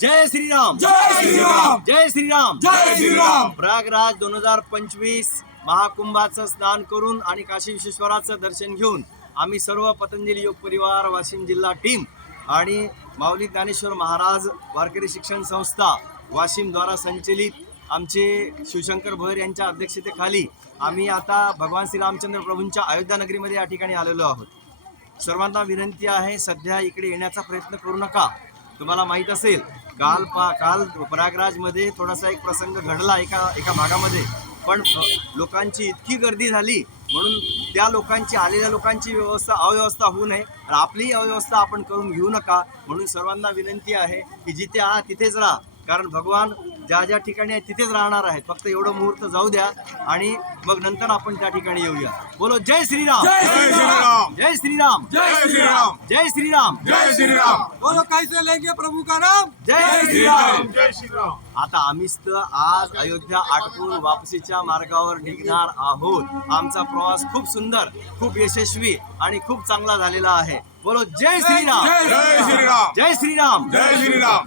जय श्रीराम. जय श्रीराम. जय श्रीराम. जय श्रीराम. प्रयागराज दोन हजार पंचवीस महाकुंभाचं स्नान करून आणि काशी विश्वेश्वराचं दर्शन घेऊन आम्ही सर्व पतंजली योग परिवार वाशिम जिल्हा टीम आणि माऊली ज्ञानेश्वर महाराज वारकरी शिक्षण संस्था वाशिम द्वारा संचलित आमचे शिवशंकर भोयर यांच्या अध्यक्षतेखाली आम्ही आता भगवान श्रीरामचंद्र प्रभूंच्या अयोध्या नगरीमध्ये या ठिकाणी आलेलो आहोत. सर्वांना विनंती आहे सध्या इकडे येण्याचा प्रयत्न करू नका. तुम्हाला माहीत असेल काल पा काल प्रयागराजमध्ये थोडासा एक प्रसंग घडला एका एका भागामध्ये. पण लोकांची इतकी गर्दी झाली म्हणून त्या लोकांची आलेल्या लोकांची व्यवस्था अव्यवस्था होऊ नये. आणि आपलीही अव्यवस्था आपण करून घेऊ नका म्हणून सर्वांना विनंती आहे की जिथे आहात तिथेच राहा. कारण भगवान ज्या ज्या ठिकाणी आहेत तिथेच राहणार आहेत. फक्त एवढं मुहूर्त जाऊ द्या आणि मग नंतर आपण त्या ठिकाणी येऊया. बोलो जय श्रीराम. जय श्रीराम. जय श्रीराम. जय श्रीराम. जय श्रीराम. जय श्रीराम. बोलो कैसे लेंगे प्रभु का नाम? जय श्रीराम. जय श्रीराम. आता आम्हीच तर आज अयोध्या आटपून वापसीच्या मार्गावर निघणार आहोत. आमचा प्रवास खूप सुंदर खूप यशस्वी आणि खूप चांगला झालेला आहे. बोलो जय श्रीराम. जय श्रीराम. जय श्रीराम. जय श्रीराम.